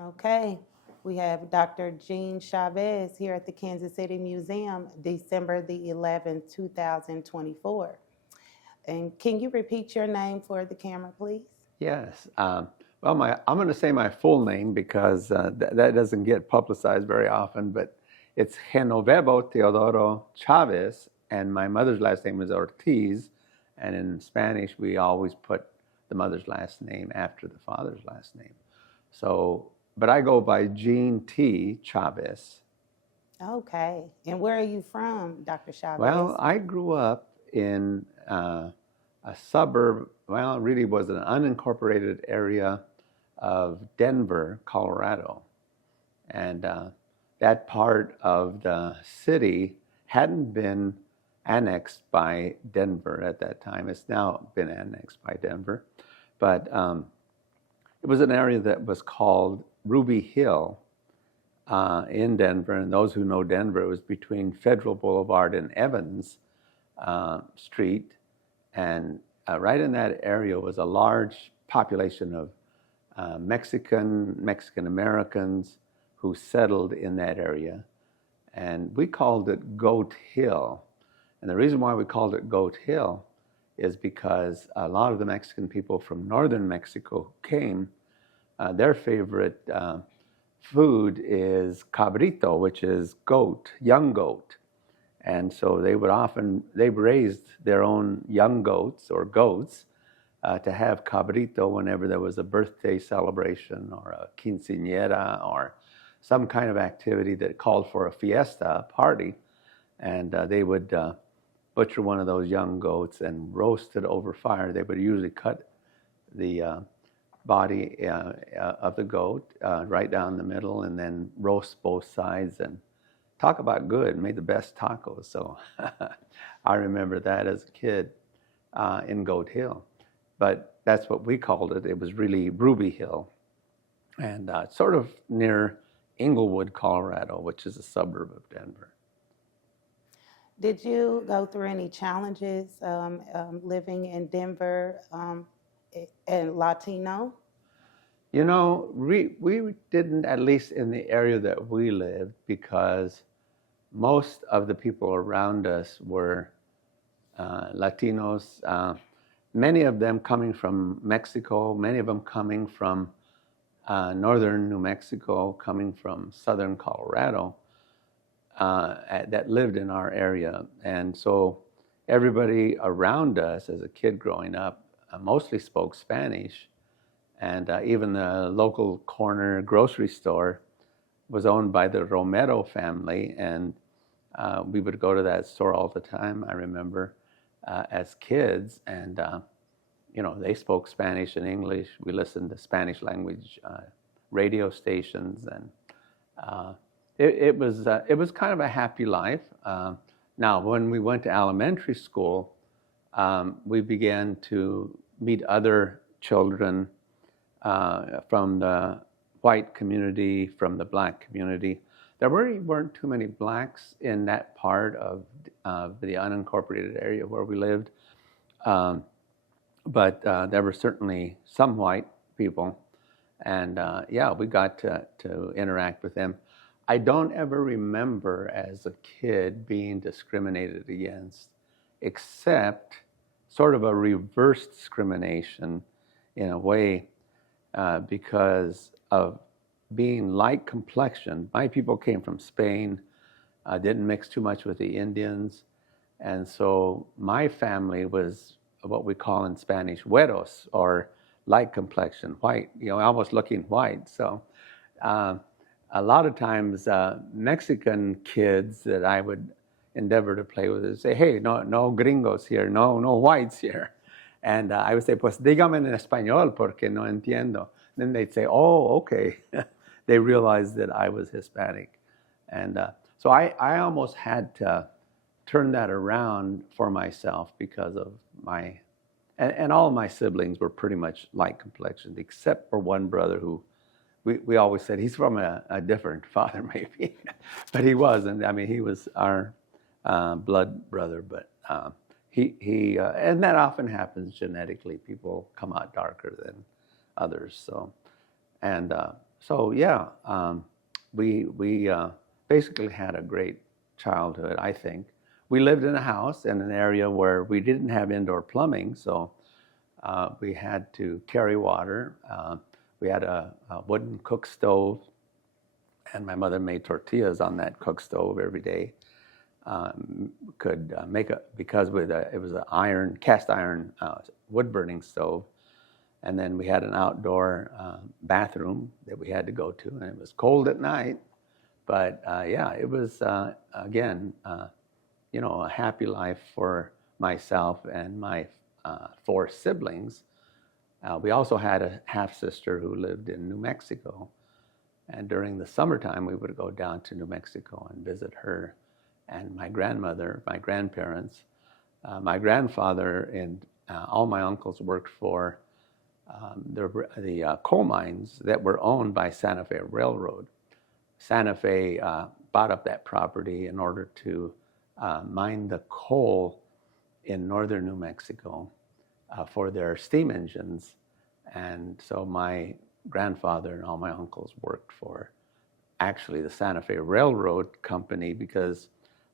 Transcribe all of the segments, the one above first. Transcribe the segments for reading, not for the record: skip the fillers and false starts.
Okay. We have Dr. Jean Chavez here at the Kansas City Museum, December the 11th, 2024. And can you repeat your name for the camera, please? Yes. Well, I'm going to say my full name because that doesn't get publicized very often, but it's Genoveva Teodoro Chavez, and my mother's last name is Ortiz. And in Spanish, we always put the mother's last name after the father's last name. So, but I go by Jean T. Chavez. Okay. And where are you from, Dr. Chavez? Well, I grew up in a suburb, well, it really was an unincorporated area of Denver, Colorado. And that part of the city hadn't been annexed by Denver at that time. It's now been annexed by Denver. But it was an area that was called Ruby Hill in Denver. And those who know Denver, it was between Federal Boulevard and Evans Street. And right in that area was a large population of Mexican Americans who settled in that area. And we called it Goat Hill. And the reason why we called it Goat Hill is because a lot of the Mexican people from northern Mexico came. Their favorite food is cabrito, which is goat, young goat. And so they raised their own young goats or goats to have cabrito whenever there was a birthday celebration or a quinceañera or some kind of activity that called for a fiesta, a party. And they would butcher one of those young goats and roast it over fire. They would usually cut the body of the goat right down the middle and then roast both sides and talk about good, made the best tacos. So I remember that as a kid in Goat Hill. But that's what we called it. It was really Ruby Hill. And sort of near Inglewood, Colorado, which is a suburb of Denver. Did you go through any challenges living in Denver and Latino? You know, we didn't, at least in the area that we lived, because most of the people around us were Latinos, many of them coming from Mexico, many of them coming from northern New Mexico, coming from southern Colorado, that lived in our area. And so everybody around us as a kid growing up mostly spoke Spanish. And even the local corner grocery store was owned by the Romero family, and we would go to that store all the time, I remember, as kids. And, you know, they spoke Spanish and English. We listened to Spanish language radio stations, and it was kind of a happy life. Now, when we went to elementary school, we began to meet other children from the white community, from the black community. There really weren't too many blacks in that part of the unincorporated area where we lived, but there were certainly some white people, and yeah, we got to interact with them. I don't ever remember as a kid being discriminated against, except sort of a reverse discrimination in a way, because of being light complexion. My people came from Spain, didn't mix too much with the Indians, and so my family was what we call in Spanish güeros, or light complexion, white, you know, almost looking white. So a lot of times Mexican kids that I would endeavor to play with would say, hey, no gringos here, no whites here. And I would say, pues dígame en español porque no entiendo. Then they'd say, oh, okay. They realized that I was Hispanic. And so I almost had to turn that around for myself because of my, and all of my siblings were pretty much light complexioned, except for one brother who we always said he's from a different father maybe, but he wasn't. I mean, he was our blood brother, but he and that often happens genetically. People come out darker than others. So, and So yeah, we basically had a great childhood. I think we lived in a house in an area where we didn't have indoor plumbing, so we had to carry water. We had a wooden cook stove, and my mother made tortillas on that cook stove every day. Could make a because with it was an cast iron wood burning stove, and then we had an outdoor bathroom that we had to go to, and it was cold at night. But yeah, it was again, a happy life for myself and my four siblings. We also had a half sister who lived in New Mexico, and during the summertime we would go down to New Mexico and visit her and my grandmother, my grandparents. My grandfather and all my uncles worked for the coal mines that were owned by Santa Fe Railroad. Santa Fe bought up that property in order to mine the coal in northern New Mexico for their steam engines. And so my grandfather and all my uncles worked for actually the Santa Fe Railroad Company, because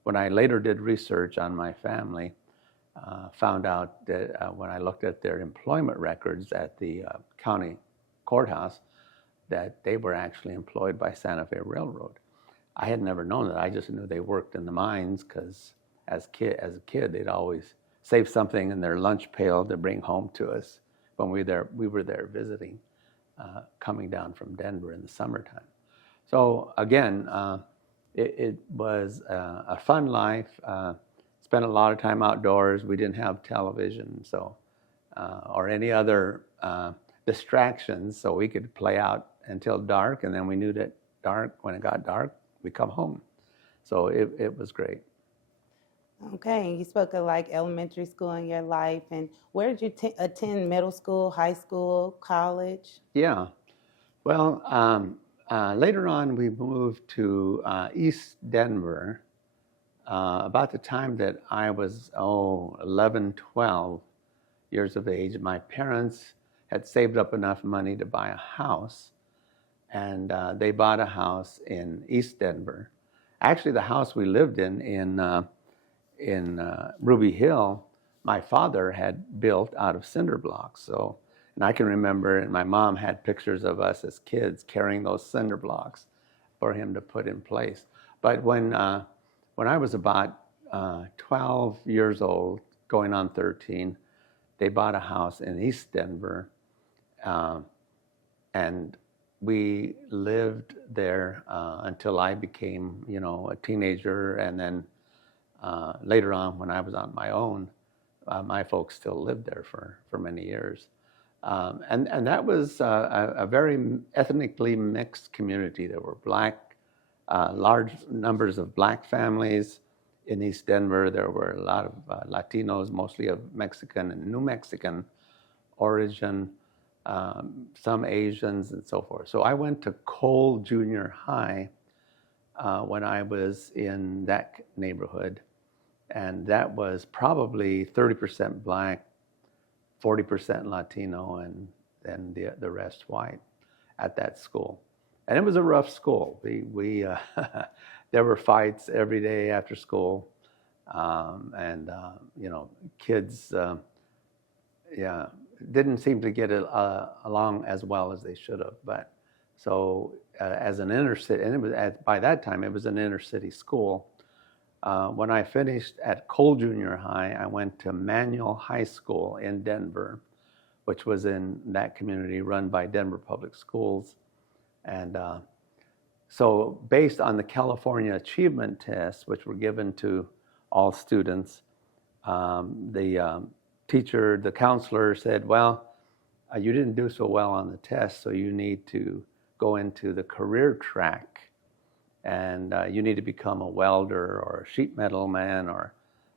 when I later did research on my family, found out that when I looked at their employment records at the county courthouse, that they were actually employed by Santa Fe Railroad. I had never known that. I just knew they worked in the mines because as a kid, they'd always save something in their lunch pail to bring home to us when we were there visiting, coming down from Denver in the summertime. So again, it was a fun life. Spent a lot of time outdoors. We didn't have television, so or any other distractions, so we could play out until dark, and then we knew that when it got dark, we come home. So it was great. Okay, you spoke of like elementary school in your life, and where did you attend middle school, high school, college? Yeah. Well, later on, we moved to East Denver. About the time that I was 11, 12 years of age, my parents had saved up enough money to buy a house, and they bought a house in East Denver. Actually, the house we lived in Ruby Hill, my father had built out of cinder blocks. So, and I can remember, and my mom had pictures of us as kids carrying those cinder blocks for him to put in place. But when I was about 12 years old, going on 13, they bought a house in East Denver, and we lived there until I became, a teenager, and then later on, when I was on my own, my folks still lived there for many years. And that was a very ethnically mixed community. There were large numbers of black families in East Denver. There were a lot of Latinos, mostly of Mexican and New Mexican origin, some Asians and so forth. So I went to Cole Junior High when I was in that neighborhood. And that was probably 30% black, 40% Latino, and then the rest white at that school. And it was a rough school. We there were fights every day after school, and kids, didn't seem to get along as well as they should have. But so as an inner city, and it was by that time it was an inner city school. When I finished at Cole Junior High, I went to Manual High School in Denver, which was in that community run by Denver Public Schools. And so based on the California Achievement Tests, which were given to all students, the teacher, the counselor said, well, you didn't do so well on the test, so you need to go into the career track. And you need to become a welder or a sheet metal man or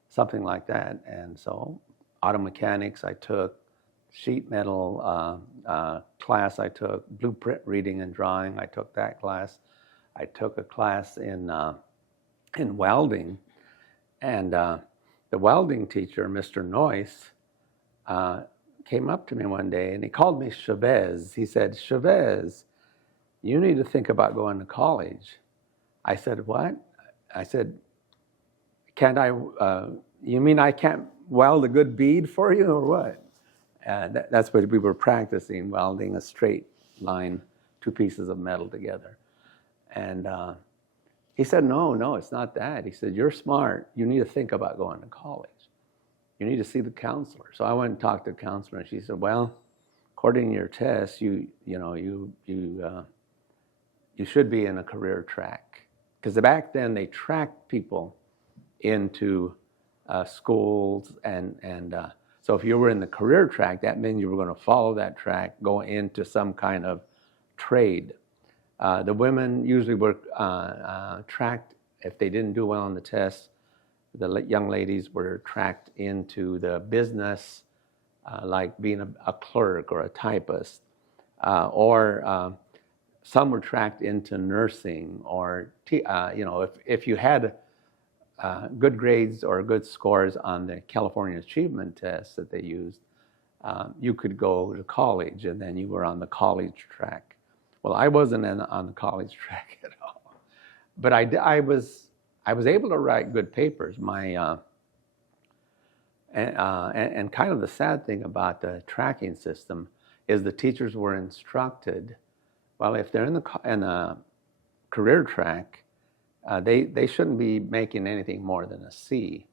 something like that. And so auto mechanics I took, sheet metal class I took, blueprint reading and drawing, I took that class. I took a class in welding. And the welding teacher, Mr. Noyce, came up to me one day and he called me Chavez. He said, Chavez, you need to think about going to college. I said, what? I said, can't I, you mean I can't weld a good bead for you or what? That's what we were practicing, welding a straight line, two pieces of metal together. And he said, no, it's not that. He said, you're smart. You need to think about going to college. You need to see the counselor. So I went and talked to the counselor, and she said, well, according to your test, you should be in a career track. Because back then they tracked people into schools, and so if you were in the career track, that meant you were going to follow that track, go into some kind of trade. The women usually were tracked, if they didn't do well on the test, the young ladies were tracked into the business, like being a clerk or a typist, or some were tracked into nursing, or if you had good grades or good scores on the California Achievement Test that they used, you could go to college, and then you were on the college track. Well, I wasn't on the college track at all, but I was able to write good papers. And kind of the sad thing about the tracking system is the teachers were instructed, well, if they're in a career track, they shouldn't be making anything more than a C.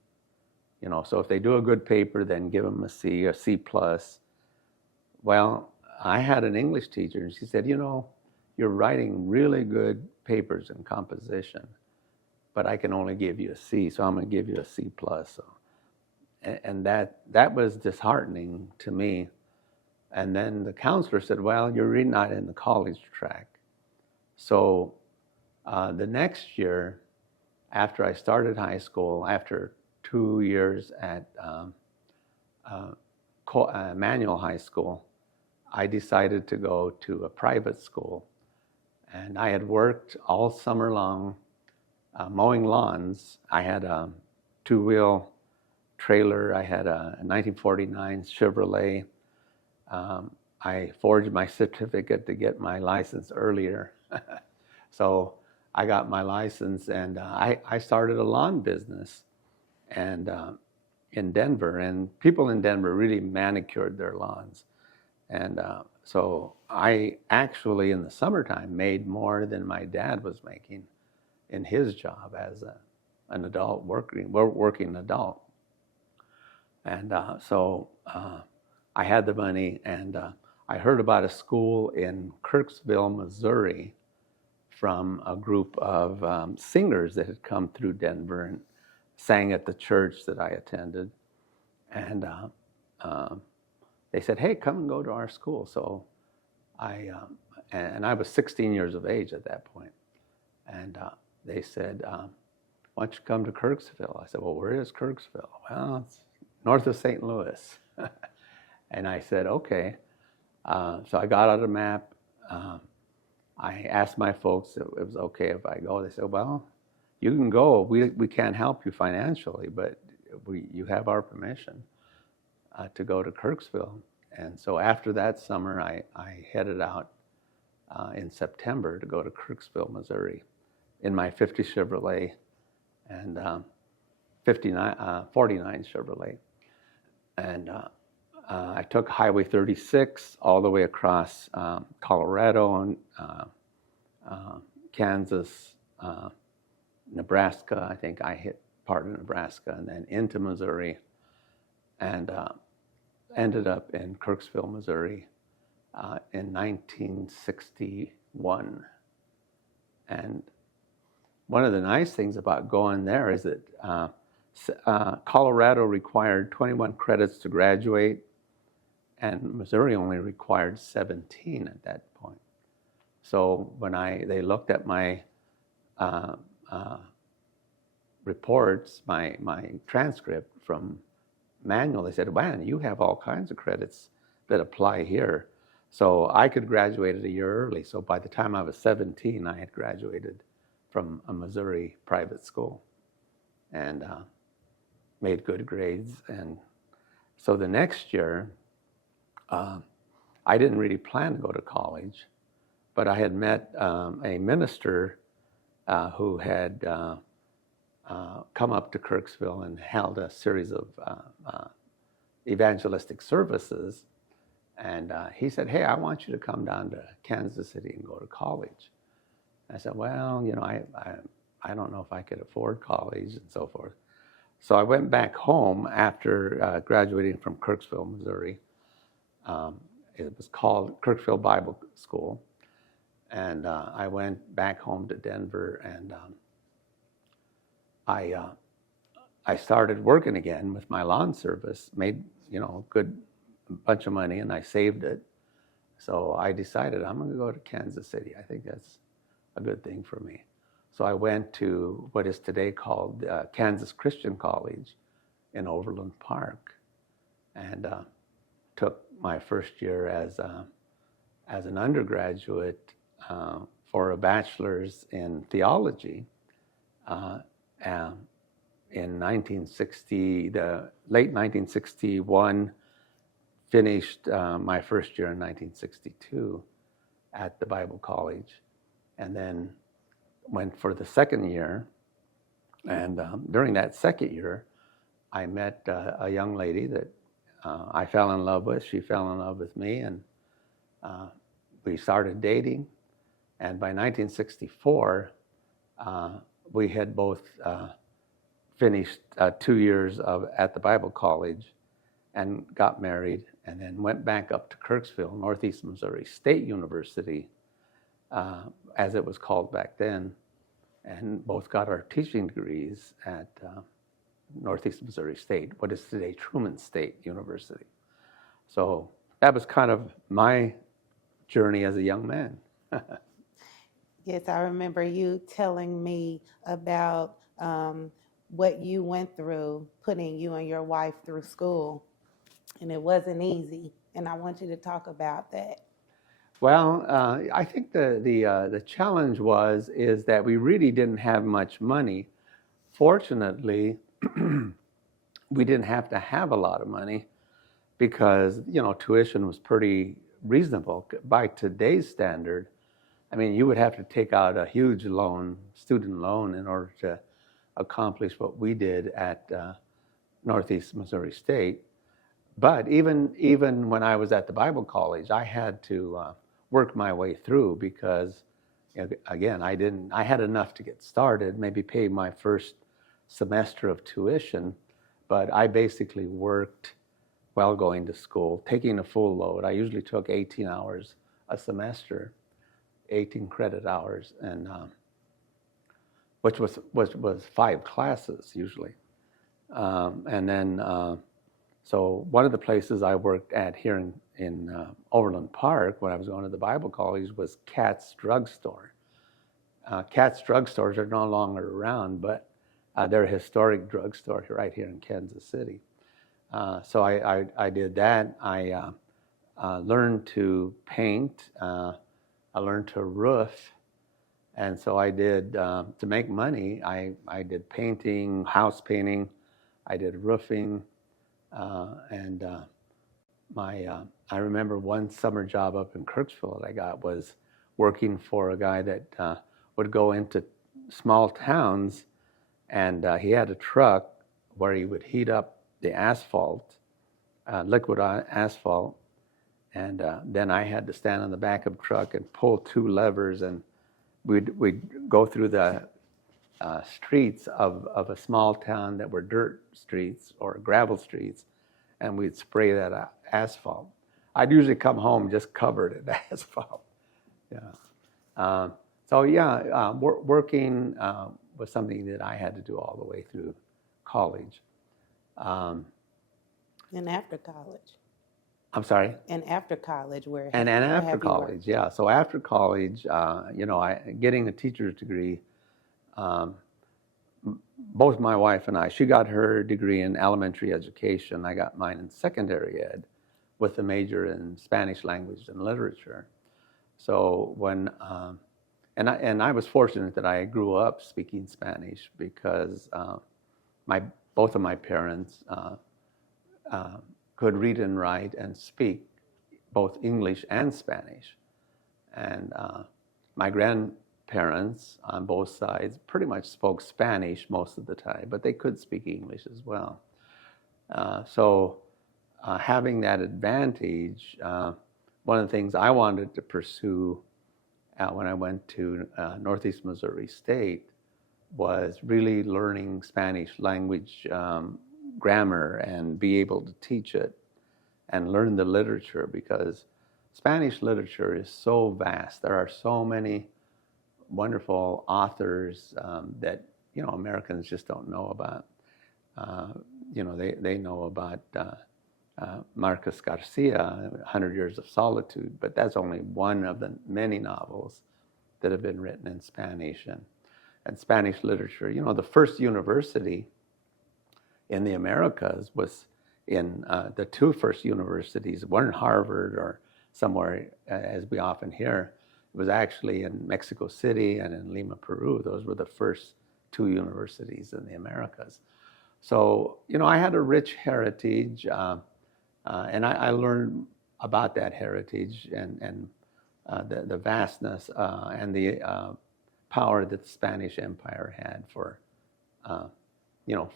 So if they do a good paper, then give them a C, a C plus. Well, I had an English teacher, and she said, you're writing really good papers in composition, but I can only give you a C, so I'm going to give you a C plus. So, and that was disheartening to me. And then the counselor said, well, you're really not in the college track. So the next year, after I started high school, after 2 years at Manual High School, I decided to go to a private school. And I had worked all summer long mowing lawns. I had a two-wheel trailer. I had a 1949 Chevrolet. I forged my certificate to get my license earlier. So I got my license, and I started a lawn business and in Denver. And people in Denver really manicured their lawns. And so I actually, in the summertime, made more than my dad was making in his job as an adult, working adult. And so I had the money, and I heard about a school in Kirksville, Missouri, from a group of singers that had come through Denver and sang at the church that I attended. And they said, hey, come and go to our school. So I was 16 years of age at that point. And they said, why don't you come to Kirksville? I said, well, where is Kirksville? Well, it's north of St. Louis. And I said, okay. So I got out a map. I asked my folks if it was okay if I go. They said, well, you can go. We can't help you financially, but you have our permission to go to Kirksville. And so after that summer, I headed out in September to go to Kirksville, Missouri, in my 50 Chevrolet and 49 Chevrolet. And I took Highway 36 all the way across Colorado and Kansas, Nebraska. I think I hit part of Nebraska, and then into Missouri, and ended up in Kirksville, Missouri in 1961. And one of the nice things about going there is that Colorado required 21 credits to graduate, and Missouri only required 17 at that point. So when they looked at my reports, my transcript from Manual, they said, man, you have all kinds of credits that apply here. So I could graduate a year early. So by the time I was 17, I had graduated from a Missouri private school and made good grades. And so the next year, I didn't really plan to go to college. but I had met a minister who had come up to Kirksville and held a series of evangelistic services. And he said, "Hey, I want you to come down to Kansas City and go to college." I said, "Well, I don't know if I could afford college," and so forth. So I went back home after graduating from Kirksville, Missouri. It was called Kirksville Bible School. And I went back home to Denver, and I started working again with my lawn service, made, a good bunch of money, and I saved it. So I decided I'm going to go to Kansas City. I think that's a good thing for me. So I went to what is today called Kansas Christian College in Overland Park, and took my first year as an undergraduate for a bachelor's in theology. In 1960, the late 1961, finished my first year in 1962 at the Bible College, and then went for the second year. And during that second year, I met a young lady that I fell in love with. She fell in love with me, and we started dating. And by 1964, we had both finished 2 years at the Bible College and got married, and then went back up to Kirksville, Northeast Missouri State University, as it was called back then, and both got our teaching degrees at Northeast Missouri State, what is today Truman State University. So that was kind of my journey as a young man. Yes, I remember you telling me about what you went through, putting you and your wife through school, and it wasn't easy. And I want you to talk about that. Well, I think the challenge is that we really didn't have much money. Fortunately, we didn't have to have a lot of money because tuition was pretty reasonable by today's standard. I mean, you would have to take out a huge loan, student loan, in order to accomplish what we did at Northeast Missouri State. But even when I was at the Bible College, I had to work my way through because, again, I had enough to get started, maybe pay my first semester of tuition, but I basically worked while going to school, taking a full load. I usually took 18 hours a semester, 18 credit hours, and which was 5 classes usually. And then, so one of the places I worked at here in Overland Park when I was going to the Bible College was Cat's Drugstore. Cat's Drugstores are no longer around, but they're a historic drugstore right here in Kansas City. So I did that. I learned to paint. I learned to roof. And so I did, to make money, I did painting, house painting, I did roofing, and I remember one summer job up in Kirksville that I got was working for a guy that would go into small towns, and he had a truck where he would heat up the asphalt, liquid asphalt, and then I had to stand on the back of the truck and pull 2 levers, and we'd go through the streets of a small town that were dirt streets or gravel streets, and we'd spray that asphalt. I'd usually come home just covered in asphalt. Yeah. Working was something that I had to do all the way through college. And after college. I'm sorry? And after college, And after college, yeah. So after college, getting a teacher's degree, both my wife and I, she got her degree in elementary education. I got mine in secondary ed with a major in Spanish language and literature. So and I was fortunate that I grew up speaking Spanish because both of my parents could read and write and speak both English and Spanish. And My grandparents on both sides pretty much spoke Spanish most of the time, but they could speak English as well. So having that advantage, one of the things I wanted to pursue when I went to Northeast Missouri State was really learning Spanish language grammar and be able to teach it and learn the literature, because Spanish literature is so vast. There are so many wonderful authors that Americans just don't know about. They know about Marcus Garcia, 100 Years of Solitude, but that's only one of the many novels that have been written in Spanish and Spanish literature. The first university in the Americas was in the two first universities weren't Harvard or somewhere, as we often hear. It was actually in Mexico City and in Lima, Peru. Those were the first two universities in the Americas. So, I had a rich heritage, and I learned about that heritage and the vastness and the power that the Spanish Empire had for,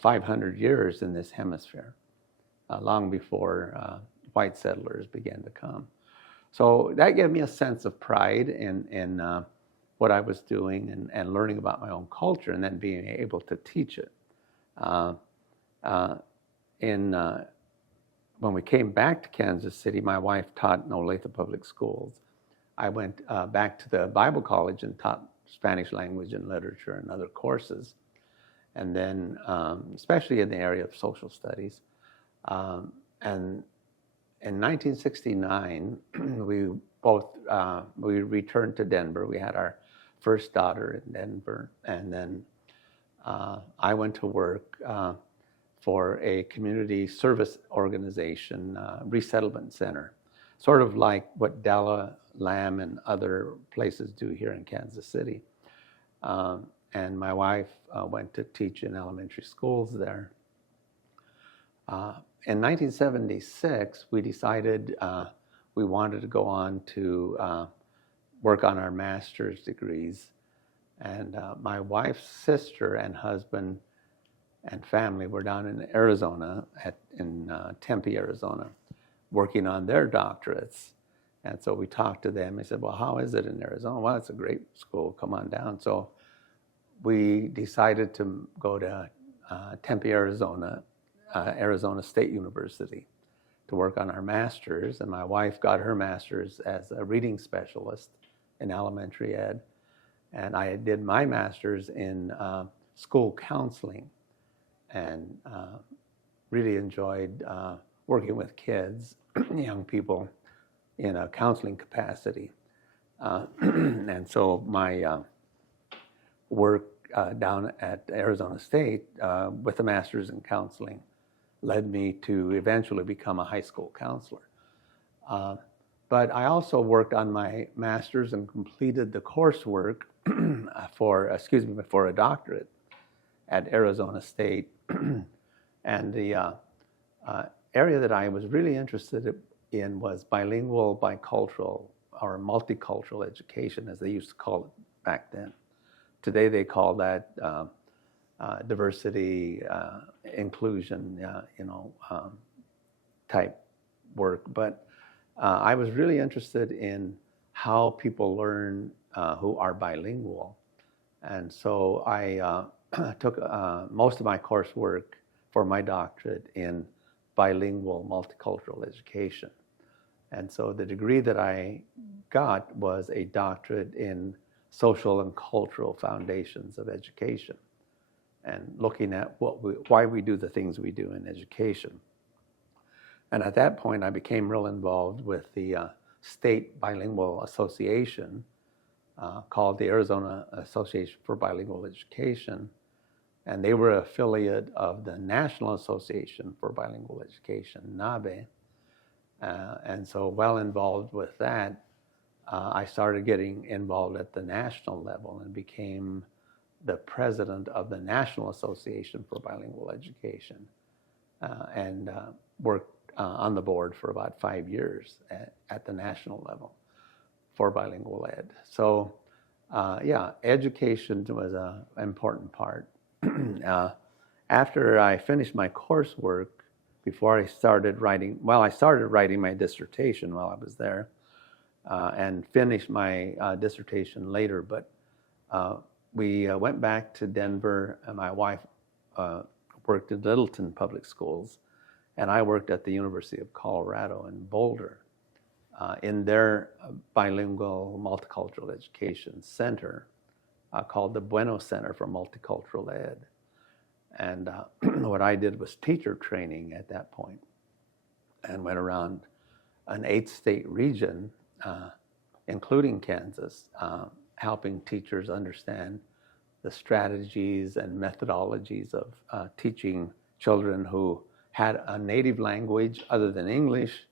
500 years in this hemisphere, long before white settlers began to come. So that gave me a sense of pride in what I was doing and learning about my own culture, and then being able to teach it. When we came back to Kansas City, my wife taught in Olathe Public Schools. I went back to the Bible College and taught Spanish language and literature and other courses. And then, especially in the area of social studies. And in 1969, we returned to Denver. We had our first daughter in Denver. And then I went to work for a community service organization, resettlement center, sort of like what Della, Lamb, and other places do here in Kansas City. And my wife went to teach in elementary schools there. In 1976, we decided we wanted to go on to work on our master's degrees. And my wife's sister and husband and family were down in Arizona, in Tempe, Arizona, working on their doctorates. And so we talked to them. They said, well, how is it in Arizona? Well, it's a great school. Come on down. So we decided to go to Tempe, Arizona, Arizona State University, to work on our master's. And my wife got her master's as a reading specialist in elementary ed. And I did my master's in school counseling, and really enjoyed working with kids, young people, in a counseling capacity. And so my work down at Arizona State with a master's in counseling led me to eventually become a high school counselor. But I also worked on my master's and completed the coursework for a doctorate at Arizona State. And the area that I was really interested in was bilingual, bicultural, or multicultural education, as they used to call it back then. Today they call that diversity, inclusion, type work. But I was really interested in how people learn who are bilingual. And so I took most of my coursework for my doctorate in bilingual multicultural education. And so the degree that I got was a doctorate in social and cultural foundations of education, and looking at why we do the things we do in education. And at that point, I became real involved with the State Bilingual Association, called the Arizona Association for Bilingual Education. And they were an affiliate of the National Association for Bilingual Education, NABE. And so while involved with that, I started getting involved at the national level and became the president of the National Association for Bilingual Education, and worked on the board for about 5 years at the national level for bilingual ed. So Yeah, education was an important part. uh, After I finished my coursework, before I started writing, well, I started writing my dissertation while I was there, and finished my dissertation later. But we went back to Denver, and my wife worked at Littleton Public Schools, and I worked at the University of Colorado in Boulder in their bilingual multicultural education center called the Bueno Center for Multicultural Ed. And what I did was teacher training at that point, and went around an 8-state region, including Kansas, helping teachers understand the strategies and methodologies of teaching children who had a native language other than English,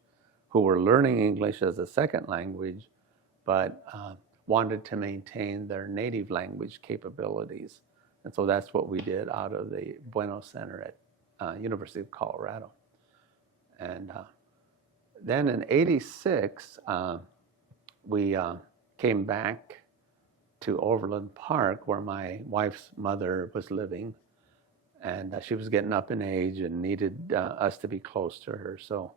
who were learning English as a second language, but wanted to maintain their native language capabilities. And so that's what we did out of the Bueno Center at University of Colorado. And then in '86, we came back to Overland Park, where my wife's mother was living. And she was getting up in age and needed us to be close to her. So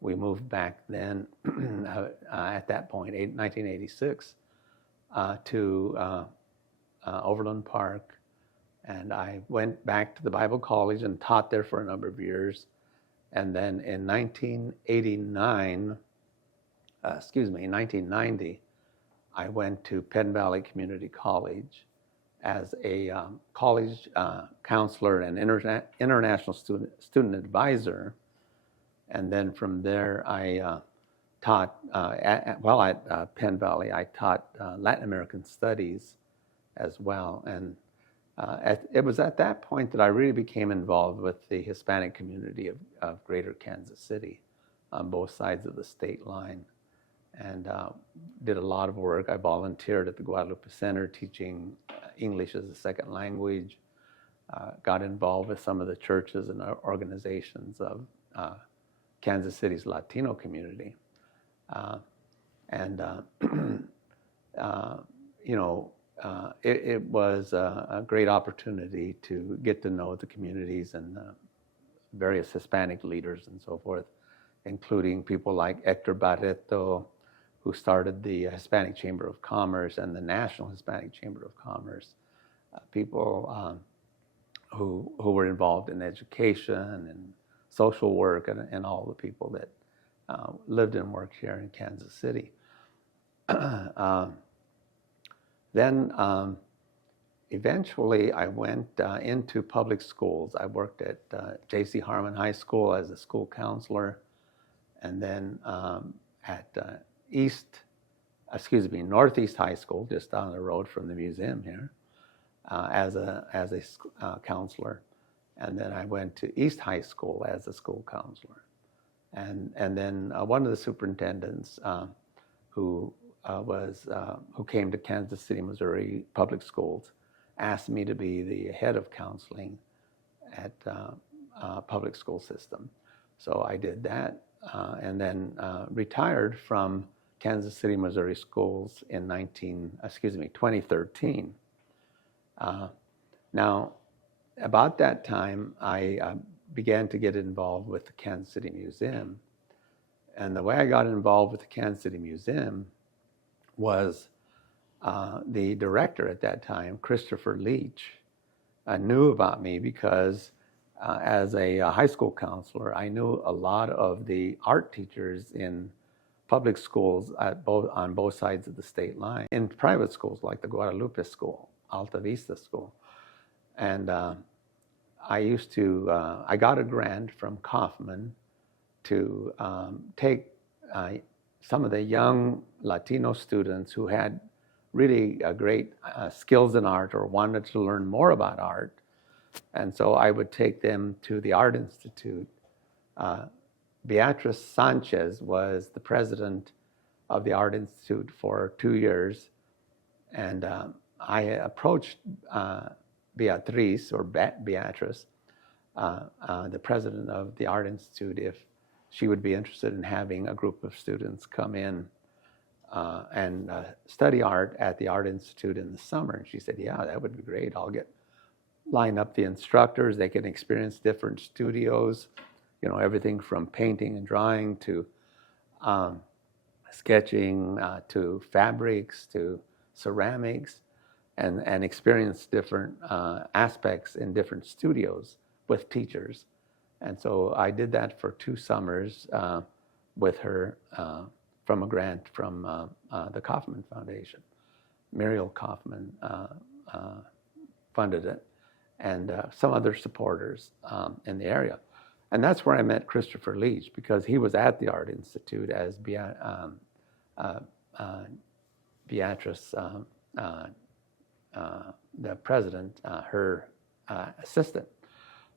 we moved back then, at that point, 1986, to Overland Park. And I went back to the Bible College and taught there for a number of years. And then in 1990, I went to Penn Valley Community College as a college counselor and international student advisor. And then from there, I taught, at Penn Valley, I taught Latin American studies as well. And it was at that point that I really became involved with the Hispanic community of Greater Kansas City on both sides of the state line, and did a lot of work. I volunteered at the Guadalupe Center teaching English as a second language, got involved with some of the churches and organizations of Kansas City's Latino community. It was a great opportunity to get to know the communities and various Hispanic leaders and so forth, including people like Hector Barreto, who started the Hispanic Chamber of Commerce and the National Hispanic Chamber of Commerce, people who were involved in education and social work, and all the people that lived and worked here in Kansas City. Then eventually I went into public schools. I worked at J.C. Harmon High School as a school counselor, and then at Northeast High School, just down the road from the museum here, as a counselor. And then I went to East High School as a school counselor. And then one of the superintendents who came to Kansas City, Missouri Public Schools, asked me to be the head of counseling at public school system. So I did that, and then retired from Kansas City, Missouri schools in 2013. Now, about that time, I began to get involved with the Kansas City Museum. And the way I got involved with the Kansas City Museum was the director at that time, Christopher Leach, knew about me because as a high school counselor, I knew a lot of the art teachers in public schools on both sides of the state line, in private schools like the Guadalupe School, Alta Vista School. And I got a grant from Kaufman to take some of the young Latino students who had really great skills in art or wanted to learn more about art. And so I would take them to the Art Institute. Beatrice Sanchez was the president of the Art Institute for 2 years. And I approached Beatrice, the president of the Art Institute, if she would be interested in having a group of students come in and study art at the Art Institute in the summer. And she said, yeah, that would be great. I'll line up the instructors. They can experience different studios, everything from painting and drawing to sketching to fabrics to ceramics, and experience different aspects in different studios with teachers. And so I did that for 2 summers with her from a grant from the Kaufman Foundation. Muriel Kaufman funded it, and some other supporters in the area. And that's where I met Christopher Leach, because he was at the Art Institute as Beatrice, the president, her assistant.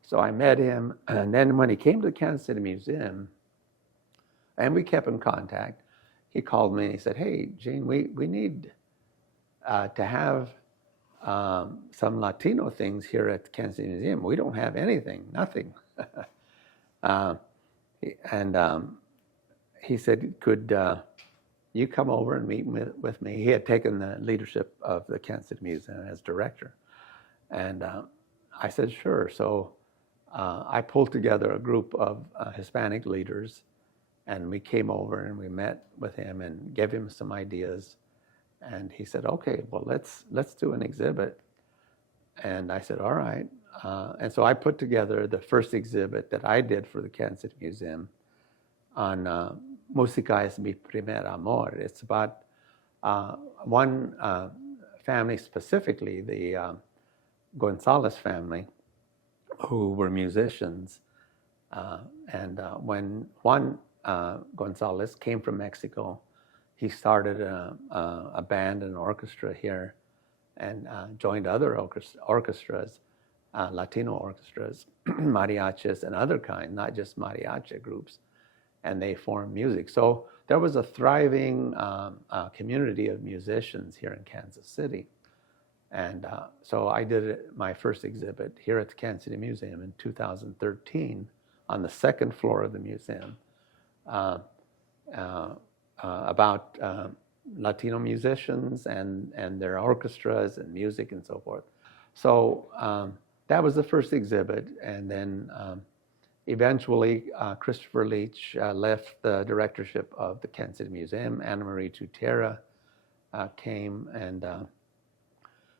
So I met him, and then when he came to the Kansas City Museum, and we kept in contact, he called me and he said, hey, Gene, we need to have some Latino things here at the Kansas City Museum. We don't have anything, nothing. He said, could you come over and meet with me? He had taken the leadership of the Kansas City Museum as director. And I said, sure. So I pulled together a group of Hispanic leaders, and we came over and we met with him and gave him some ideas. And he said, okay, well, let's do an exhibit. And I said, all right. And so I put together the first exhibit that I did for the Kansas City Museum on Música es mi primer amor. It's about one family specifically, the Gonzalez family, who were musicians. And when Juan Gonzalez came from Mexico, he started a band and orchestra here, and joined other orchestras, Latino orchestras, mariachis and other kind, not just mariachi groups, and they formed music. So there was a thriving community of musicians here in Kansas City. And so I did my first exhibit here at the Kansas City Museum in 2013 on the second floor of the museum about Latino musicians and their orchestras and music and so forth. So that was the first exhibit. And then eventually Christopher Leach left the directorship of the Kansas City Museum. Anna Marie Tutera came, and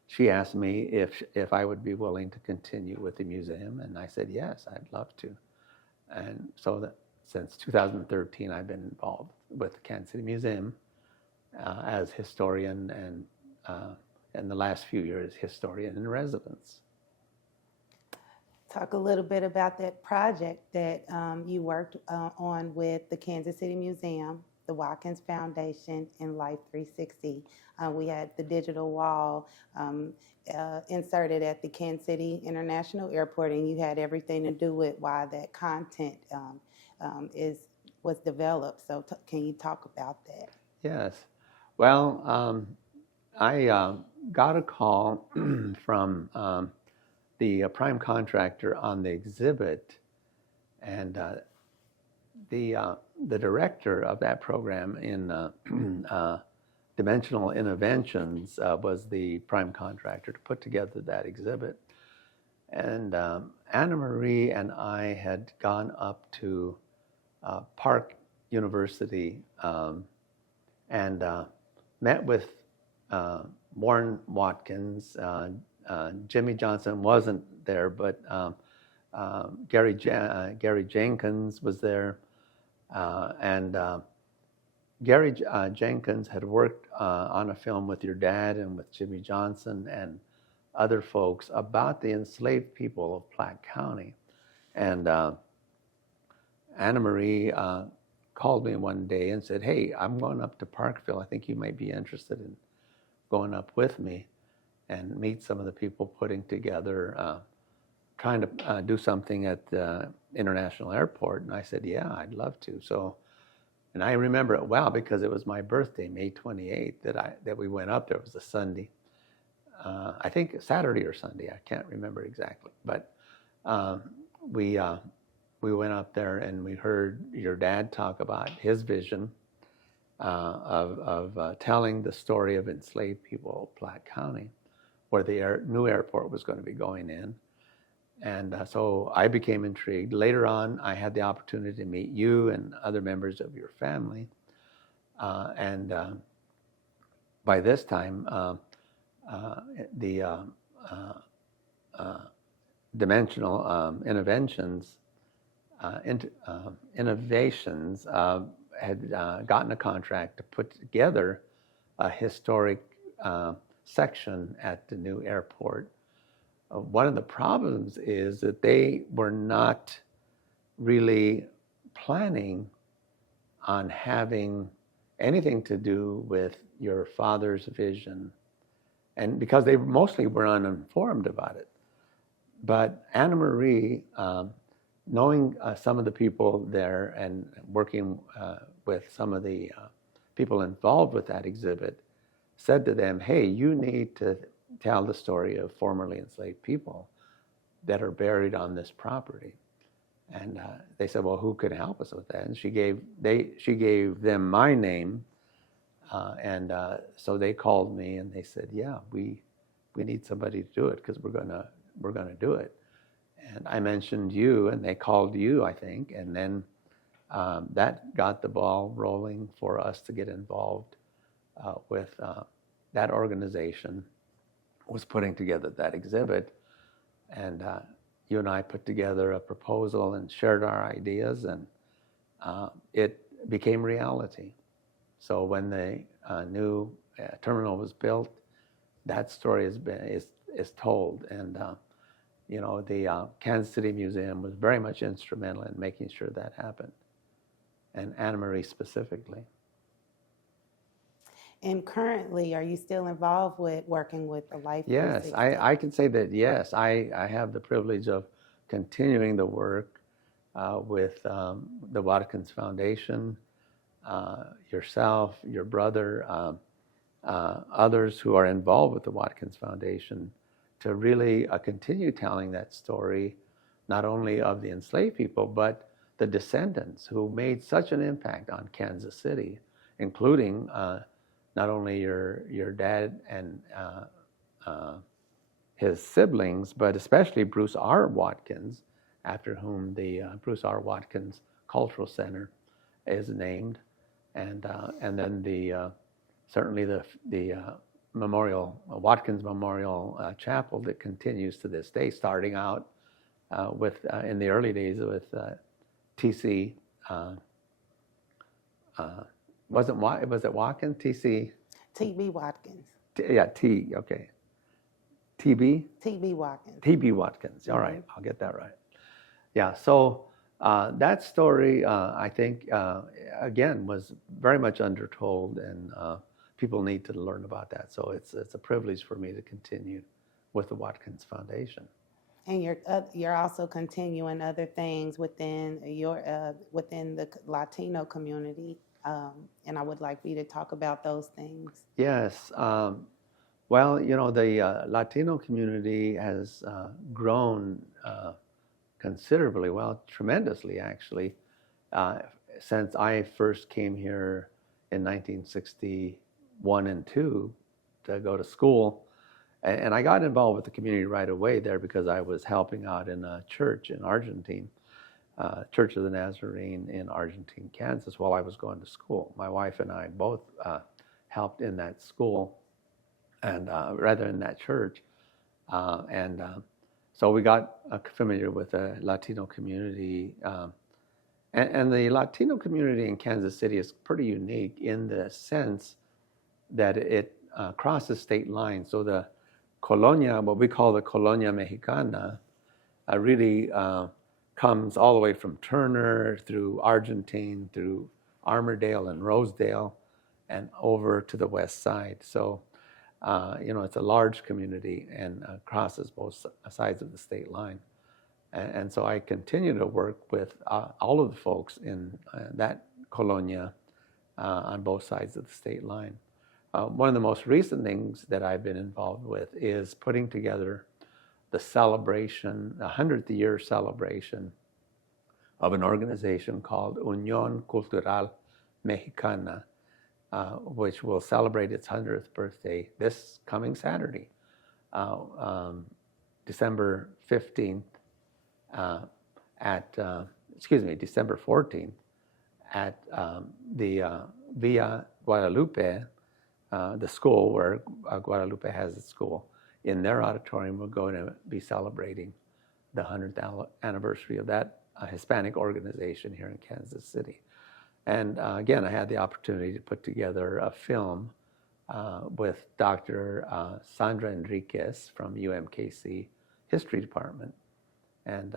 she asked me if I would be willing to continue with the museum. And I said, yes, I'd love to. And so since 2013, I've been involved with the Kansas City Museum as historian, and in the last few years, historian in residence. Talk a little bit about that project that you worked on with the Kansas City Museum, the Watkins Foundation, and Life 360. We had the digital wall inserted at the Kansas City International Airport, and you had everything to do with why that content was developed. So can you talk about that? Yes. Well, I got a call from the prime contractor on the exhibit, and the director of that program in Dimensional Interventions was the prime contractor to put together that exhibit. And Anna Marie and I had gone up to Park University and met with Warren Watkins. Jimmy Johnson wasn't there, but Gary Jenkins was there. And Gary Jenkins had worked on a film with your dad and with Jimmy Johnson and other folks about the enslaved people of Platte County. And Anna Marie called me one day and said, hey, I'm going up to Parkville. I think you might be interested in going up with me and meet some of the people putting together, trying to do something at the International Airport. And I said, yeah, I'd love to. So, and I remember it well because it was my birthday, May 28th, that we went up there. It was a Sunday. I think Saturday or Sunday, I can't remember exactly. But we went up there and we heard your dad talk about his vision of telling the story of enslaved people of Platte County, where the new airport was going to be going in. And so I became intrigued. Later on, I had the opportunity to meet you and other members of your family. And by this time, the dimensional innovations had gotten a contract to put together a historic section at the new airport. One of the problems is that they were not really planning on having anything to do with your father's vision, and because they mostly were uninformed about it. But Anna Marie, knowing some of the people there and working with some of the people involved with that exhibit, said to them, hey, you need to tell the story of formerly enslaved people that are buried on this property. And they said, well, who could help us with that? And she gave them my name. And so they called me and they said, yeah, we need somebody to do it because we're gonna do it. And I mentioned you, and they called you, I think, and then that got the ball rolling for us to get involved with that organization was putting together that exhibit. And you and I put together a proposal and shared our ideas, and it became reality. So when the new terminal was built, that story is told. And the Kansas City Museum was very much instrumental in making sure that happened, and Anna Marie specifically. And currently, are you still involved with working with the Life? Yes, I can say that, yes. I have the privilege of continuing the work with the Watkins Foundation, yourself, your brother, others who are involved with the Watkins Foundation, to really continue telling that story, not only of the enslaved people, but the descendants who made such an impact on Kansas City, including not only your dad and his siblings, but especially Bruce R. Watkins, after whom the Bruce R. Watkins Cultural Center is named, and then certainly the Memorial Watkins Memorial Chapel that continues to this day, starting out with in the early days with T.C. Was it Watkins? T.C. T.B. Watkins. Okay. T.B. T.B. Watkins. T.B. Watkins. All right, I'll get that right. Yeah. So that story, I think, again, was very much undertold, and people need to learn about that. So it's a privilege for me to continue with the Watkins Foundation. And you're also continuing other things within within the Latino community, and I would like for you to talk about those things. Yes. Well, the Latino community has grown considerably, well, tremendously actually, since I first came here in 1961 and 2 to go to school. And I got involved with the community right away there because I was helping out in a church in Argentine, Church of the Nazarene in Argentine, Kansas, while I was going to school. My wife and I both helped in that school, and rather in that church. So we got familiar with the Latino community. And the Latino community in Kansas City is pretty unique in the sense that it crosses state lines. So the Colonia, what we call the Colonia Mexicana, really comes all the way from Turner through Argentine, through Armourdale and Rosedale, and over to the west side. So, it's a large community and crosses both sides of the state line. And so I continue to work with all of the folks in that Colonia on both sides of the state line. One of the most recent things that I've been involved with is putting together the celebration, the 100th year celebration of an organization called Unión Cultural Mexicana. which will celebrate its 100th birthday this coming Saturday, December 15th, December 14th at the Villa Guadalupe, the school where Guadalupe has its school. In their auditorium, we're going to be celebrating the 100th anniversary of that Hispanic organization here in Kansas City. And again, I had the opportunity to put together a film with Dr. Sandra Enriquez from UMKC History Department. And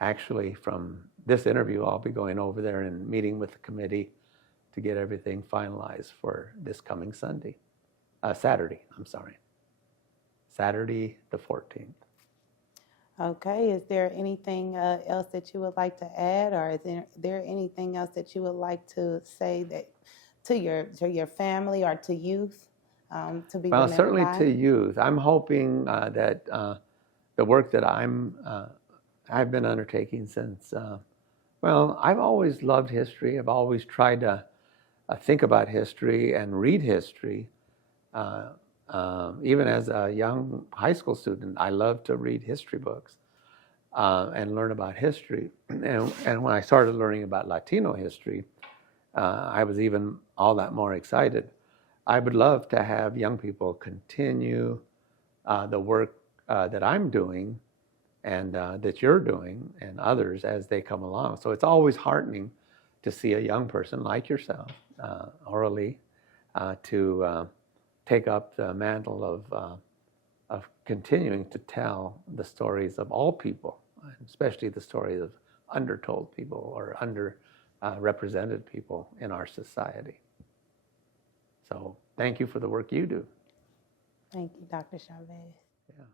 actually, from this interview, I'll be going over there and meeting with the committee to get everything finalized for this coming Saturday, Saturday the 14th. Okay, is there anything else that you would like to add, or is there anything else that you would like to say that to your family or to youth to be Well, remembered certainly by? to youth. I'm hoping that the work that I've been undertaking since, I've always loved history. I've always tried to think about history and read history. Even as a young high school student, I loved to read history books and learn about history. And when I started learning about Latino history, I was even all that more excited. I would love to have young people continue the work that I'm doing and that you're doing and others as they come along. So it's always heartening to see a young person like yourself, Orally, to take up the mantle of continuing to tell the stories of all people, especially the stories of undertold people or underrepresented people in our society. So thank you for the work you do. Thank you, Dr. Chavez. Yeah.